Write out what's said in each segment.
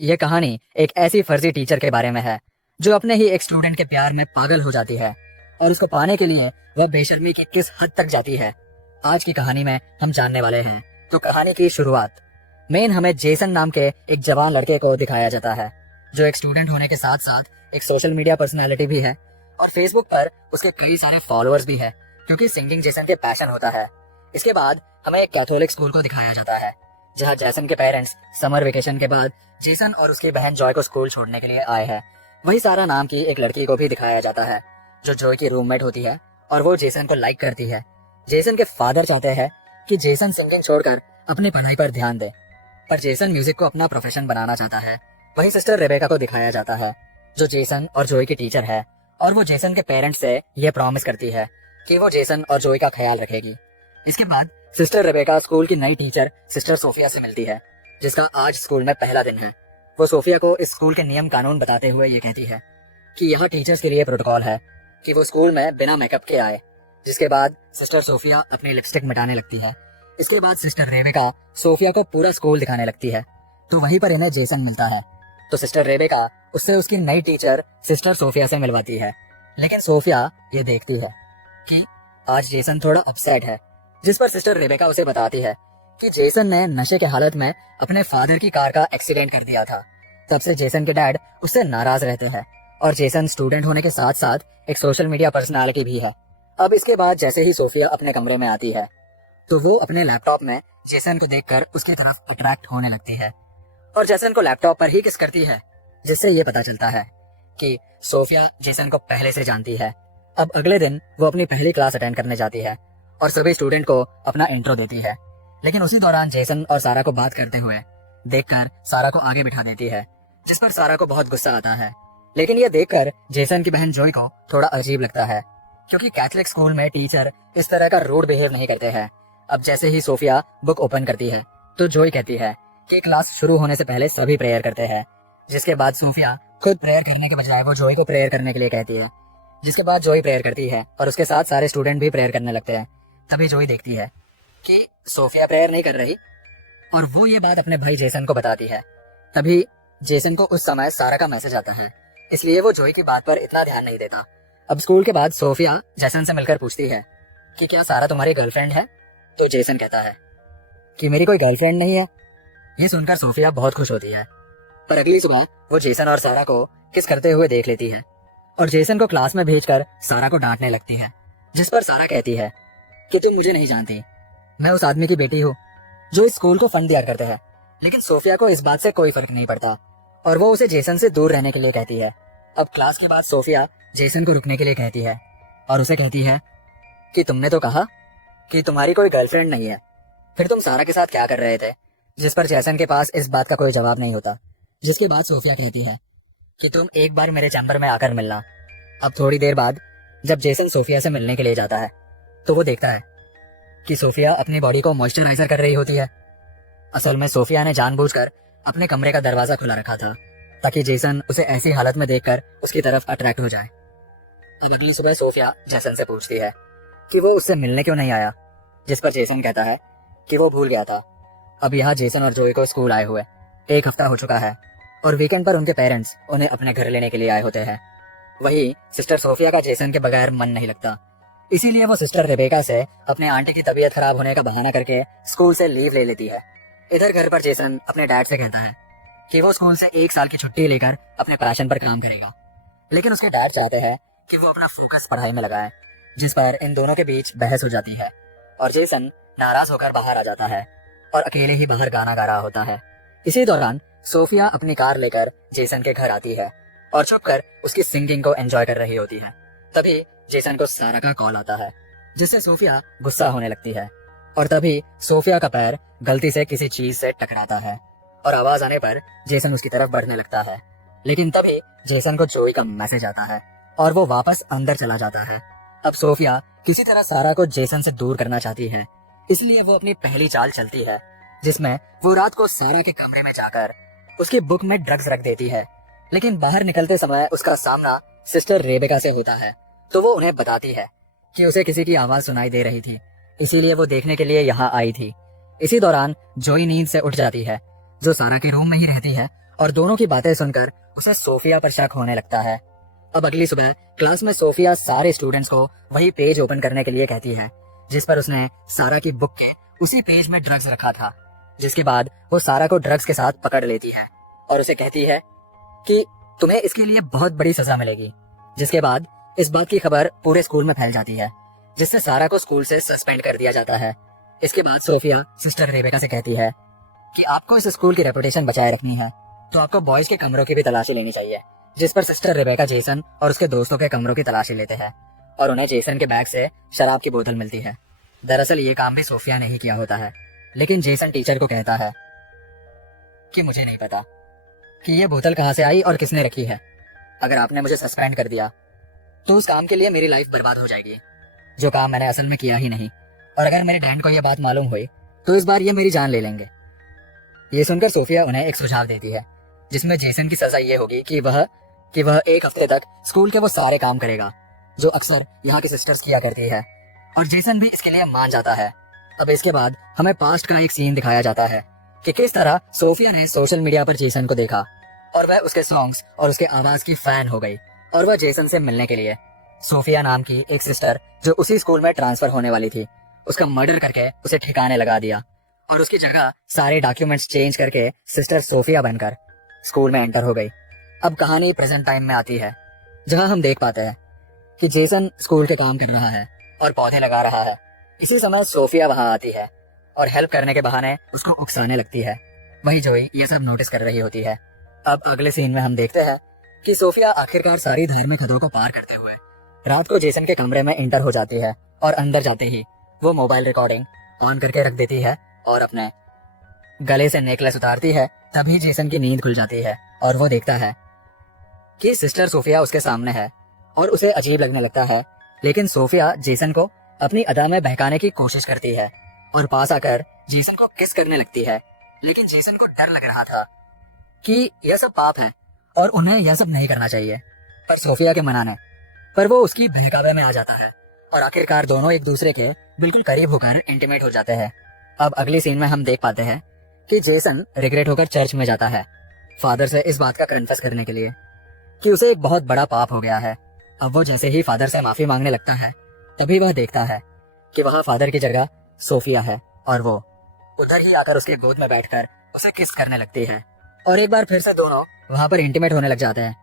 ये कहानी एक ऐसी फर्जी टीचर के बारे में है जो अपने ही एक स्टूडेंट के प्यार में पागल हो जाती है और उसको पाने के लिए वह बेशर्मी की किस हद तक जाती है। आज की कहानी में हम जानने वाले हैं। तो कहानी की शुरुआत मेन हमें जेसन नाम के एक जवान लड़के को दिखाया जाता है जो एक स्टूडेंट होने के साथ साथ एक सोशल मीडिया पर्सनैलिटी भी है और फेसबुक पर उसके कई सारे फॉलोअर्स भी है क्योंकि सिंगिंग जेसन के पैशन होता है। इसके बाद हमें एक कैथोलिक स्कूल को दिखाया जाता है जहाँ जेसन के पेरेंट्स समर वेकेशन के बाद जेसन और उसकी बहन जॉय को स्कूल छोड़ने के लिए आए हैं। वही सारा नाम की एक लड़की को भी दिखाया जाता है जो जॉय की रूममेट होती है और वो जेसन को लाइक करती है। जेसन के फादर चाहते हैं कि जेसन सिंगिंग छोड़कर अपनी पढ़ाई पर ध्यान दे, पर जेसन म्यूजिक को अपना प्रोफेशन बनाना चाहता है। वही सिस्टर रेबेका को दिखाया जाता है जो जेसन और जॉय की टीचर है और वो जेसन के पेरेंट्स से ये प्रॉमिस करती है कि वो जेसन और जॉय का ख्याल रखेगी। इसके बाद सिस्टर रेबेका स्कूल की नई टीचर सिस्टर सोफिया से मिलती है जिसका आज स्कूल में पहला दिन है। वो सोफिया को इस स्कूल के नियम कानून बताते हुए ये कहती है कि यहाँ टीचर्स के लिए प्रोटोकॉल है कि वो स्कूल में बिना मेकअप के आए। जिसके बाद सिस्टर सोफिया अपनी लिपस्टिक मिटाने लगती है। इसके बाद सिस्टर रेबेका सोफिया को पूरा स्कूल दिखाने लगती है तो वहीं पर इन्हें जेसन मिलता है। तो सिस्टर रेबेका उससे उसकी नई टीचर सिस्टर सोफिया से मिलवाती है, लेकिन सोफिया ये देखती है कि आज जेसन थोड़ा अपसेट है, जिस पर सिस्टर रेबेका उसे बताती है कि जेसन ने नशे के हालत में अपने फादर की कार का एक्सीडेंट कर दिया था। तब से जेसन के डैड उससे नाराज रहते हैं और जेसन स्टूडेंट होने के साथ साथ एक सोशल मीडिया पर्सनालिटी भी है। अब इसके बाद जैसे ही सोफिया अपने कमरे में आती है तो वो अपने लैपटॉप में जेसन को देखकर उसकी तरफ अट्रैक्ट होने लगती है और जेसन को लैपटॉप पर ही किस करती है, जिससे ये पता चलता है कि सोफिया जेसन को पहले से जानती है। अब अगले दिन वो अपनी पहली क्लास अटेंड करने जाती है और सभी स्टूडेंट को अपना इंट्रो देती है, लेकिन उसी दौरान जेसन और सारा को बात करते हुए देखकर सारा को आगे बिठा देती है, जिस पर सारा को बहुत गुस्सा आता है। लेकिन ये देखकर जेसन की बहन जॉय को थोड़ा अजीब लगता है क्योंकि कैथलिक स्कूल में टीचर इस तरह का रूड बिहेव नहीं करते हैं। अब जैसे ही सोफिया बुक ओपन करती है तो जॉय कहती है कि क्लास शुरू होने से पहले सभी प्रेयर करते हैं। जिसके बाद सोफिया खुद प्रेयर करने के बजाय वो जॉय को प्रेयर करने के लिए कहती है। जिसके बाद जॉय प्रेयर करती है और उसके साथ सारे स्टूडेंट भी प्रेयर करने लगते हैं। तभी जॉय देखती है कि सोफिया प्रेयर नहीं कर रही और वो ये बात अपने भाई जेसन को बताती है। तभी जेसन को उस समय सारा का मैसेज आता है, इसलिए वो जॉय की बात पर इतना ध्यान नहीं देता। अब स्कूल के बाद सोफिया जेसन से मिलकर पूछती है कि क्या सारा तुम्हारी गर्लफ्रेंड है? तो जेसन कहता है कि मेरी कोई गर्लफ्रेंड नहीं है। ये सुनकर सोफिया बहुत खुश होती है, पर अगली सुबह वो जेसन और सारा को किस करते हुए देख लेती है और जेसन को क्लास में भेजकर सारा को डांटने लगती है। जिस पर सारा कहती है कि तुम मुझे नहीं जानती, मैं उस आदमी की बेटी हूँ जो इस स्कूल को फंड दिया करते हैं। लेकिन सोफिया को इस बात से कोई फर्क नहीं पड़ता और वो उसे जेसन से दूर रहने के लिए कहती है। अब क्लास के बाद सोफिया जेसन को रुकने के लिए कहती है और उसे कहती है कि तुमने तो कहा कि तुम्हारी कोई गर्लफ्रेंड नहीं है, फिर तुम सारा के साथ क्या कर रहे थे? जिस पर जेसन के पास इस बात का कोई जवाब नहीं होता। जिसके बाद सोफिया कहती है कि तुम एक बार मेरे चैम्बर में आकर मिलना। अब थोड़ी देर बाद जब जेसन सोफिया से मिलने के लिए जाता है तो वो देखता है कि सोफिया अपनी बॉडी को मॉइस्चराइजर कर रही होती है। असल में सोफिया ने जानबूझकर अपने कमरे का दरवाजा खुला रखा था ताकि जेसन उसे ऐसी हालत में देखकर उसकी तरफ अट्रैक्ट हो जाए। अब अगली सुबह सोफिया जेसन से पूछती है कि वो उससे मिलने क्यों नहीं आया, जिस पर जेसन कहता है कि वो भूल गया था। अब यहाँ जेसन और जॉय को स्कूल आए हुए 1 हफ्ता हो चुका है और वीकेंड पर उनके पेरेंट्स उन्हें अपने घर लेने के लिए आए होते हैं। वही सिस्टर सोफिया का जेसन के बगैर मन नहीं लगता, इसीलिए वो सिस्टर रेबेका से अपने आंटी की तबीयत खराब होने का बहाना करके स्कूल से लीव ले लेती है। इधर घर पर जेसन अपने डैड से कहता है कि वो स्कूल से 1 साल की छुट्टी लेकर अपने पैशन पर काम करेगा, लेकिन उसके डैड चाहते हैं कि वो अपना फोकस पढ़ाई में लगाए। जिस पर इन दोनों के बीच बहस हो जाती है और जेसन नाराज होकर बाहर आ जाता है और अकेले ही बाहर गाना गा रहा होता है। इसी दौरान सोफिया अपनी कार लेकर जेसन के घर आती है और छुपकर उसकी सिंगिंग को एंजॉय कर रही होती है। तभी जेसन को सारा का कॉल आता है, जिससे सोफिया गुस्सा होने लगती है और तभी सोफिया का पैर गलती से किसी चीज से टकराता है और आवाज आने पर जेसन उसकी तरफ बढ़ने लगता है। लेकिन तभी जेसन को जॉय का मैसेज आता है और वो वापस अंदर चला जाता है। अब सोफिया किसी तरह सारा को जेसन से दूर करना चाहती है, इसलिए वो अपनी पहली चाल चलती है, जिसमें वो रात को सारा के कमरे में जाकर उसकी बुक में ड्रग्स रख देती है। लेकिन बाहर निकलते समय उसका सामना सिस्टर रेबेका से होता है, तो वो उन्हें बताती है कि उसे किसी की आवाज सुनाई दे रही थी, इसीलिए वो देखने के लिए यहाँ आई थी। इसी दौरान जॉय नींद से उठ जाती है, जो सारा के रूम में ही रहती है और दोनों की बातें सुनकर उसे सोफिया पर शक होने लगता है। अब अगली सुबह क्लास में सोफिया सारे स्टूडेंट्स को वही पेज ओपन करने के लिए कहती है जिस पर उसने सारा की बुक के उसी पेज में ड्रग्स रखा था। जिसके बाद वो सारा को ड्रग्स के साथ पकड़ लेती है और उसे कहती है कि तुम्हें इसके लिए बहुत बड़ी सजा मिलेगी। जिसके बाद इस बात की खबर पूरे स्कूल में फैल जाती है, जिससे सारा को स्कूल से सस्पेंड कर दिया जाता है। इसके बाद सोफिया सिस्टर रेबेका से कहती है कि आपको इस स्कूल की रेपुटेशन बचाए रखनी है तो आपको बॉयज के कमरों की भी तलाशी लेनी चाहिए। जिस पर सिस्टर रेबेका जेसन और उसके दोस्तों के कमरों की तलाशी लेते हैं और उन्हें जेसन के बैग से शराब की बोतल मिलती है। दरअसल ये काम भी सोफिया ने ही किया होता है, लेकिन जेसन टीचर को कहता है कि मुझे नहीं पता कि ये बोतल कहाँ से आई और किसने रखी है। अगर आपने मुझे सस्पेंड कर दिया तो उस काम के लिए मेरी लाइफ बर्बाद हो जाएगी, जो काम मैंने असल में किया ही नहीं। और अगर मेरे डैड को यह बात मालूम हुई तो इस बार ये मेरी जान ले लेंगे। ये सुनकर सोफिया उन्हें एक सुझाव देती है जिसमें जेसन की सजा ये होगी कि वह एक हफ्ते तक स्कूल के वो सारे काम करेगा जो अक्सर यहाँ की सिस्टर्स किया करती है, और जेसन भी इसके लिए मान जाता है। अब इसके बाद हमें पास्ट का एक सीन दिखाया जाता है कि किस तरह सोफिया ने सोशल मीडिया पर जेसन को देखा और वह उसके सॉन्ग्स और उसके आवाज की फैन हो गई और वह जेसन से मिलने के लिए सोफिया नाम की एक सिस्टर जो उसी स्कूल में ट्रांसफर होने वाली थी उसका मर्डर करके उसे ठिकाने लगा दिया और उसकी जगह सारे डॉक्यूमेंट्स चेंज करके सिस्टर सोफिया बनकर स्कूल में एंटर हो गई। अब कहानी प्रेजेंट टाइम में आती है जहां हम देख पाते हैं कि जेसन स्कूल के काम कर रहा है और पौधे लगा रहा है। इसी समय सोफिया वहां आती है और हेल्प करने के बहाने उसको उकसाने लगती है। वही जोई ये सब नोटिस कर रही होती है। अब अगले सीन में हम देखते हैं कि सोफिया आखिरकार सारी धार्मिक हदों को पार करते हुए रात को जेसन के कमरे में इंटर हो जाती है और अंदर जाते ही वो मोबाइल रिकॉर्डिंग ऑन करके रख देती है और अपने गले से नेकलेस उतारती है। तभी जेसन की नींद खुल जाती है और वो देखता है कि सिस्टर सोफिया उसके सामने है और उसे अजीब लगने लगता है। लेकिन सोफिया जेसन को अपनी अदा में बहकाने की कोशिश करती है और पास आकर जेसन को किस करने लगती है। लेकिन जेसन को डर लग रहा था कि यह सब पाप है और उन्हें यह सब नहीं करना चाहिए, पर सोफिया के मनाने पर वो उसकी बहकावे में आ जाता है और आखिरकार दोनों एक दूसरे के बिल्कुल करीब होकर इंटीमेट हो जाते हैं। अब अगली सीन में हम देख पाते हैं कि जेसन रिग्रेट होकर चर्च में जाता है फादर से इस बात का कन्फेस करने के लिए कि उसे एक बहुत बड़ा पाप हो गया है। अब वो जैसे ही फादर से माफी मांगने लगता है तभी वह देखता है कि वहाँ फादर की जगह सोफिया है और वो उधर ही आकर उसके गोद में बैठकर उसे किस करने लगती है और एक बार फिर से दोनों वहाँ पर इंटीमेट होने लग जाते हैं।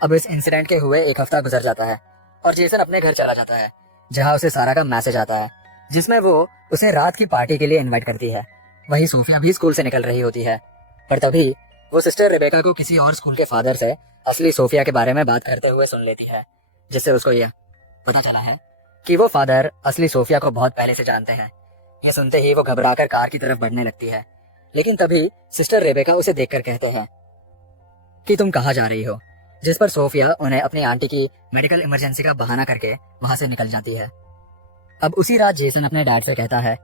अब इस इंसिडेंट के हुए एक हफ्ता गुजर जाता है और जेसन अपने घर चला जाता है जहाँ उसे सारा का मैसेज आता है जिसमें वो उसे रात की पार्टी के लिए इनवाइट करती है। वही सोफिया भी स्कूल से निकल रही होती है, पर तभी वो सिस्टर रेबेका को किसी और स्कूल के फादर से असली सोफिया के बारे में बात करते हुए सुन लेती है, जिससे उसको यह पता चला है कि वो फादर असली सोफिया को बहुत पहले से जानते हैं। यह सुनते ही वो घबराकर कार की तरफ बढ़ने लगती है, लेकिन तभी सिस्टर रेबेका उसे देखकर कहते हैं कि तुम कहाँ जा रही हो, जिस पर सोफिया उन्हें अपनी आंटी की मेडिकल इमरजेंसी का बहाना करके वहां से निकल जाती है। अब उसी रात जेसन अपने डैड से कहता है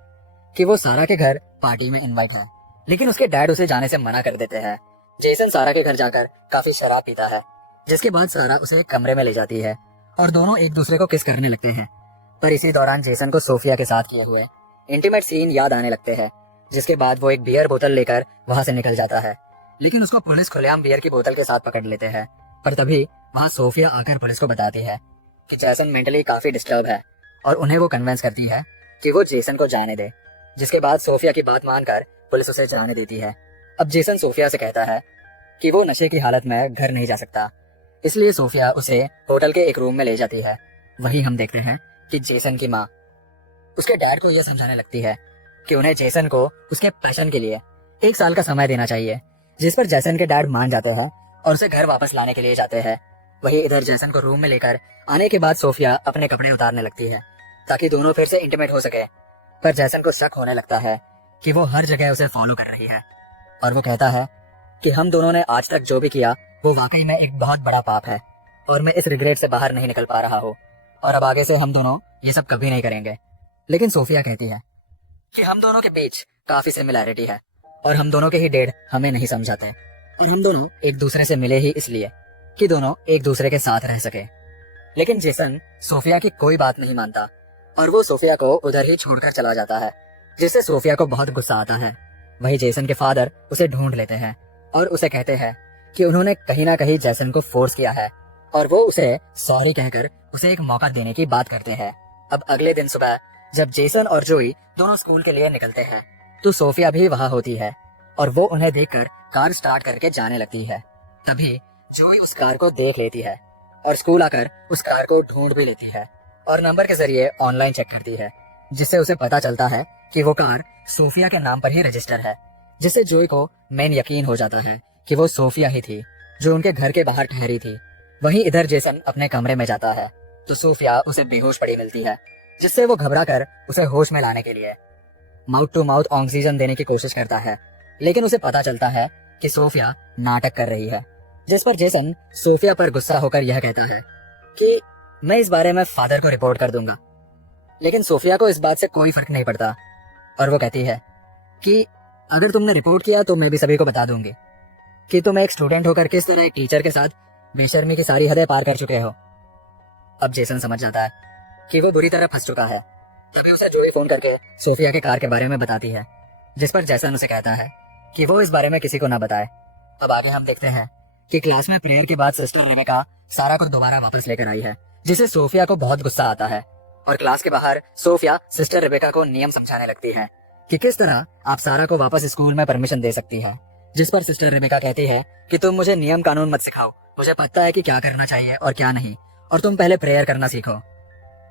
कि वो सारा के घर पार्टी में इनवाइट है, लेकिन उसके डैड उसे जाने से मना कर देते हैं। जेसन सारा के घर जाकर काफी शराब पीता है, जिसके बाद सारा उसे एक कमरे में ले जाती है और दोनों एक दूसरे को किस करने लगते हैं। पर इसी दौरान जेसन को सोफिया के साथ किए हुए इंटीमेट सीन याद आने लगते हैं, जिसके बाद वो एक बियर बोतल लेकर वहां से निकल जाता है, लेकिन उसको पुलिस खुलेआम बियर की बोतल के साथ पकड़ लेते हैं। पर तभी वहां सोफिया आकर पुलिस को बताती है कि जेसन मेंटली काफी डिस्टर्ब है और उन्हें वो कन्विंस करती है कि वो जेसन को जाने दे, जिसके बाद सोफिया की बात मानकर पुलिस उसे जाने देती है। अब जेसन सोफिया से कहता है कि वो नशे की हालत में घर नहीं जा सकता, इसलिए सोफिया उसे होटल के एक रूम में ले जाती है। वहीं हम देखते हैं कि जेसन की माँ उसके डैड को यह समझाने लगती है कि उन्हें जेसन को उसके पैशन के लिए 1 साल का समय देना चाहिए, जिस पर जेसन के डैड मान जाते हैं और उसे घर वापस लाने के लिए जाते हैं। वही इधर जेसन को रूम में लेकर आने के बाद सोफिया अपने कपड़े उतारने लगती है ताकि दोनों फिर से इंटीमेट हो सके। पर जेसन को शक होने लगता है कि वो हर जगह उसे फॉलो कर रही है और वो कहता है कि हम दोनों ने आज तक जो भी किया वो वाकई में एक बहुत बड़ा पाप है और मैं इस रिग्रेट से बाहर नहीं निकल पा रहा हूँ और अब आगे से हम दोनों ये सब कभी नहीं करेंगे। लेकिन सोफिया कहती है कि हम दोनों के बीच काफी सिमिलैरिटी है और हम दोनों के ही डेड हमें नहीं समझाते और हम दोनों एक दूसरे से मिले ही इसलिए कि दोनों एक दूसरे के साथ रह सके। लेकिन जेसन सोफिया की कोई बात नहीं मानता और वो सोफिया को उधर ही छोड़कर चला जाता है, जिससे सोफिया को बहुत गुस्सा आता है। वही जेसन के फादर उसे ढूंढ लेते हैं और उसे कहते हैं कि उन्होंने कहीं ना कहीं जैसन को फोर्स किया है और वो उसे सॉरी कहकर उसे एक मौका देने की बात करते हैं। अब अगले दिन सुबह जब जेसन और जोई दोनों स्कूल के लिए निकलते हैं तो सोफिया भी वहां होती है और वो उन्हें देखकर कार स्टार्ट करके जाने लगती है। तभी जोई उस कार को देख लेती है और स्कूल आकर उस कार को ढूंढ भी लेती है और नंबर के जरिए ऑनलाइन चेक करती है, जिससे उसे पता चलता है कि वो कार सोफिया के नाम पर ही रजिस्टर है। जिससे जोई को मेन यकीन हो जाता है कि वो सोफिया ही थी जो उनके घर के बाहर ठहरी थी। वहीं इधर जेसन अपने कमरे में जाता है तो सोफिया उसे बेहोश पड़ी मिलती है, जिससे वो घबराकर उसे होश में लाने के लिए माउथ टू माउथ ऑक्सीजन देने की कोशिश करता है, लेकिन उसे पता चलता है कि सोफिया नाटक कर रही है। जिस पर जेसन सोफिया पर गुस्सा होकर यह कहता है कि मैं इस बारे में फादर को रिपोर्ट कर दूंगा। लेकिन सोफिया को इस बात से कोई फर्क नहीं पड़ता और वो कहती है कि अगर तुमने रिपोर्ट किया तो मैं भी सभी को बता दूंगी कि तुम एक स्टूडेंट होकर किस तरह एक टीचर के साथ बेशर्मी की सारी हदें पार कर चुके हो। अब जेसन समझ जाता है कि वो बुरी तरह फंस चुका है। तभी उसे जोई फोन करके सोफिया के कार के बारे में बताती है, जिस पर जेसन उसे कहता है कि वो इस बारे में किसी को ना बताए। अब आगे हम देखते हैं कि क्लास में प्रेयर के बाद सिस्टर रेबेका सारा को दोबारा वापस लेकर आई है, जिसे सोफिया को बहुत गुस्सा आता है और क्लास के बाहर सोफिया सिस्टर रेबेका को नियम समझाने लगती है कि किस तरह आप सारा को वापस स्कूल में परमिशन दे सकती है। जिस पर सिस्टर रेबेका कहती है कि तुम मुझे नियम कानून मत सिखाओ, मुझे पता है कि क्या करना चाहिए और क्या नहीं, और तुम पहले प्रेयर करना सीखो।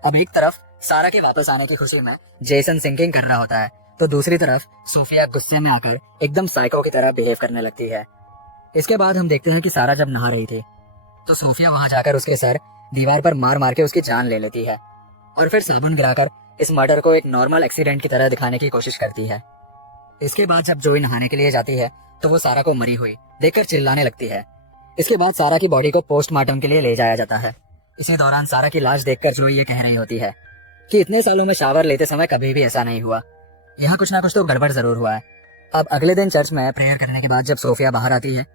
अब एक तरफ सारा के वापस आने की खुशी में जेसन सिंकिंग कर रहा होता है तो दूसरी तरफ सोफिया गुस्से में आकर एकदम साइको की तरह बिहेव करने लगती है। इसके बाद हम देखते हैं कि सारा जब नहा रही थी तो सोफिया वहां जाकर उसके सर दीवार पर मार मार के उसकी जान ले लेती है और फिर साबुन गिराकर इस मर्डर को एक नॉर्मल एक्सीडेंट की तरह दिखाने की कोशिश करती है। इसके बाद जब जोई नहाने के लिए जाती है तो वो सारा को मरी हुई देखकर चिल्लाने लगती है। इसके बाद सारा की बॉडी को पोस्टमार्टम के लिए ले जाया जाता है। इसी दौरान सारा की लाश देखकर जोई ये कह रही होती है कि इतने सालों में शावर लेते समय कभी भी ऐसा नहीं हुआ, यहाँ कुछ ना कुछ तो गड़बड़ जरूर हुआ है। अब अगले दिन चर्च में प्रेयर करने के बाद जब सोफिया बाहर आती है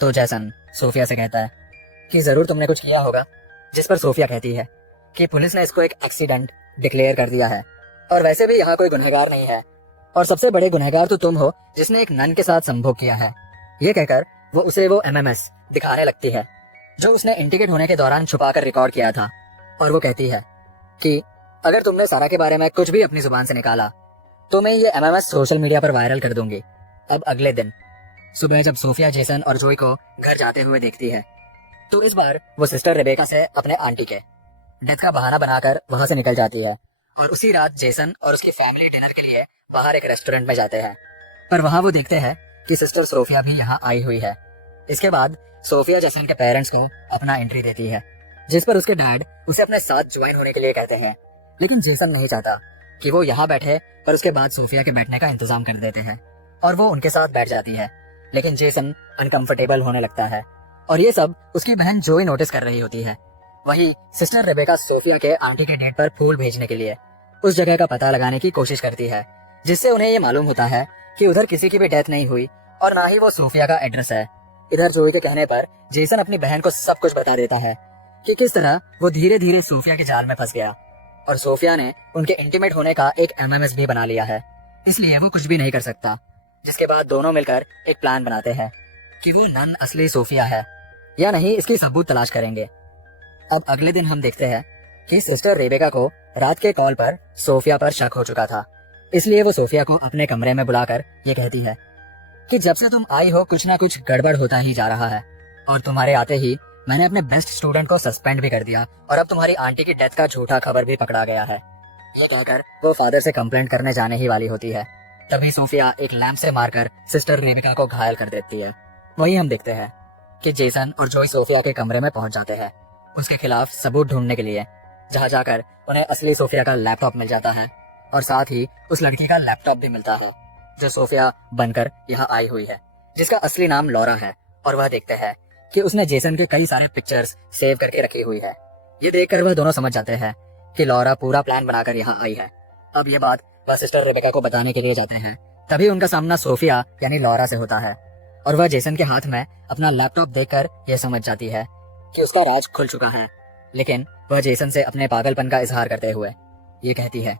तो जैसन सोफिया से कहता है कि जरूर तुमने कुछ किया होगा, जिस पर सोफिया कहती है कि पुलिस ने इसको एक एक्सीडेंट डिक्लेयर कर दिया है और वैसे भी यहाँ कोई गुनहगार नहीं है और सबसे बड़े गुनहगार तो तुम हो जिसने एक नन के साथ संभोग किया है। ये कहकर वो उसे वो एमएमएस दिखाने लगती है जो उसने इंडिकेट होने के दौरान छुपाकर रिकॉर्ड किया था और वो कहती है कि अगर तुमने सारा के बारे में कुछ भी अपनी जुबान से निकाला तो मैं ये एमएमएस सोशल मीडिया पर वायरल कर दूंगी। अब अगले दिन सुबह जब सोफिया जेसन और जोई को घर जाते हुए देखती है तो इस बार वो सिस्टर रेबेका से अपने आंटी के डेथ का बहाना बनाकर वहां से निकल जाती है और उसी रात जेसन और उसकी फैमिली डिनर के लिए बाहर एक रेस्टोरेंट में जाते हैं। पर वहां वो देखते हैं कि सिस्टर सोफिया भी यहाँ आई हुई है। इसके बाद सोफिया जेसन के पेरेंट्स को अपना एंट्री देती है, जिस पर उसके डैड उसे अपने साथ ज्वाइन होने के लिए कहते हैं, लेकिन जेसन नहीं चाहता कि वो यहाँ बैठे, पर उसके बाद सोफिया के बैठने का इंतजाम कर देते हैं और वो उनके साथ बैठ जाती है। लेकिन जेसन अनकंफर्टेबल होने लगता है और ये सब उसकी बहन जोई नोटिस कर रही होती है। वहीं सिस्टर रेबेका सोफिया के आंटी के डेट पर फूल भेजने के लिए उस जगह का पता लगाने की कोशिश करती है, जिससे उन्हें ये मालूम होता है कि उधर किसी की भी डेथ नहीं हुई और ना ही वो सोफिया का एड्रेस है। इधर जोई के कहने पर जेसन अपनी बहन को सब कुछ बता देता है कि किस तरह वो धीरे धीरे सोफिया के जाल में फंस गया और सोफिया ने उनके इंटीमेट होने का एक एमएमएस भी बना लिया है, इसलिए वो कुछ भी नहीं कर सकता। जिसके बाद दोनों मिलकर एक प्लान बनाते हैं कि वो नन असली सोफिया है या नहीं, इसकी सबूत तलाश करेंगे। अब अगले दिन हम देखते हैं कि सिस्टर रेबेका को रात के कॉल पर सोफिया पर शक हो चुका था, इसलिए वो सोफिया को अपने कमरे में बुलाकर ये कहती है कि जब से तुम आई हो कुछ ना कुछ गड़बड़ होता ही जा रहा है और तुम्हारे आते ही मैंने अपने बेस्ट स्टूडेंट को सस्पेंड भी कर दिया और अब तुम्हारी आंटी की डेथ का झूठा खबर भी पकड़ा गया है। ये कहकर वो फादर से कंप्लेंट करने जाने ही वाली होती है। तभी सोफिया एक लैंप से मारकर सिस्टर रेबेका को घायल कर देती है। वहीं हम देखते हैं कि जेसन और जोई सोफिया के कमरे में पहुंच जाते हैं उसके खिलाफ सबूत ढूंढने के लिए, जहां जाकर उन्हें असली सोफिया का लैपटॉप मिल जाता है और साथ ही उस लड़की का लैपटॉप भी मिलता है जो सोफिया बनकर यहाँ आई हुई है, जिसका असली नाम लॉरा है। और वह देखते हैं कि उसने जेसन के कई सारे पिक्चर्स सेव करके रखी हुई है। ये देखकर वह दोनों समझ जाते हैं कि लॉरा पूरा प्लान बनाकर यहाँ आई है। अब ये बात वह सिस्टर रेबेका को बताने के लिए जाते हैं। तभी उनका सामना सोफिया यानी लॉरा से होता है और वह जेसन के हाथ में अपना लैपटॉप देखकर यह समझ जाती है कि उसका राज खुल चुका है। लेकिन वह जेसन से अपने पागलपन का इजहार करते हुए ये कहती है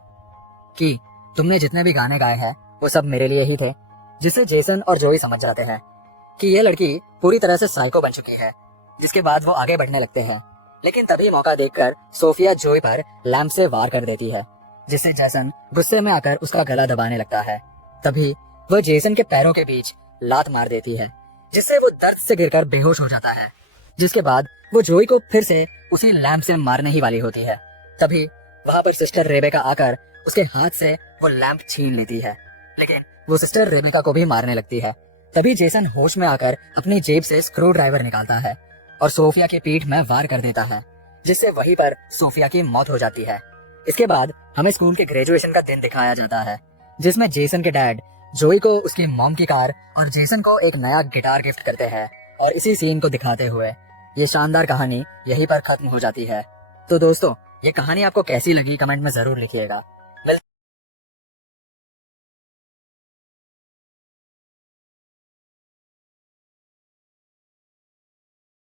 कि तुमने जितने भी गाने गाए हैं वो सब मेरे लिए ही थे, जिससे जेसन और जोई समझ जाते हैं कि ये लड़की पूरी तरह से साइको बन चुकी है, जिसके बाद वो आगे बढ़ने लगते हैं। लेकिन तभी मौका देखकर सोफिया जोई पर लैंप से वार कर देती है, जिससे जेसन गुस्से में आकर उसका गला दबाने लगता है। तभी वह जेसन के पैरों के बीच लात मार देती है, जिससे वो दर्द से गिरकर बेहोश हो जाता है। जिसके बाद वो जोई को फिर से उसी लैंप से मारने ही वाली होती है। तभी वहां पर सिस्टर रेबेका आकर उसके हाथ से वो लैंप छीन लेती है, लेकिन वो सिस्टर रेबेका को भी मारने लगती है। तभी जेसन होश में आकर अपनी जेब से स्क्रू ड्राइवर निकालता है और सोफिया की पीठ में वार कर देता है, जिससे वहीं पर सोफिया की मौत हो जाती है। इसके बाद हमें स्कूल के ग्रेजुएशन का दिन दिखाया जाता है, जिसमें जेसन के डैड जोई को उसकी मॉम की कार और जेसन को एक नया गिटार गिफ्ट करते हैं। और इसी सीन को दिखाते हुए ये शानदार कहानी यहीं पर खत्म हो जाती है। तो दोस्तों, ये कहानी आपको कैसी लगी कमेंट में जरूर लिखिएगा।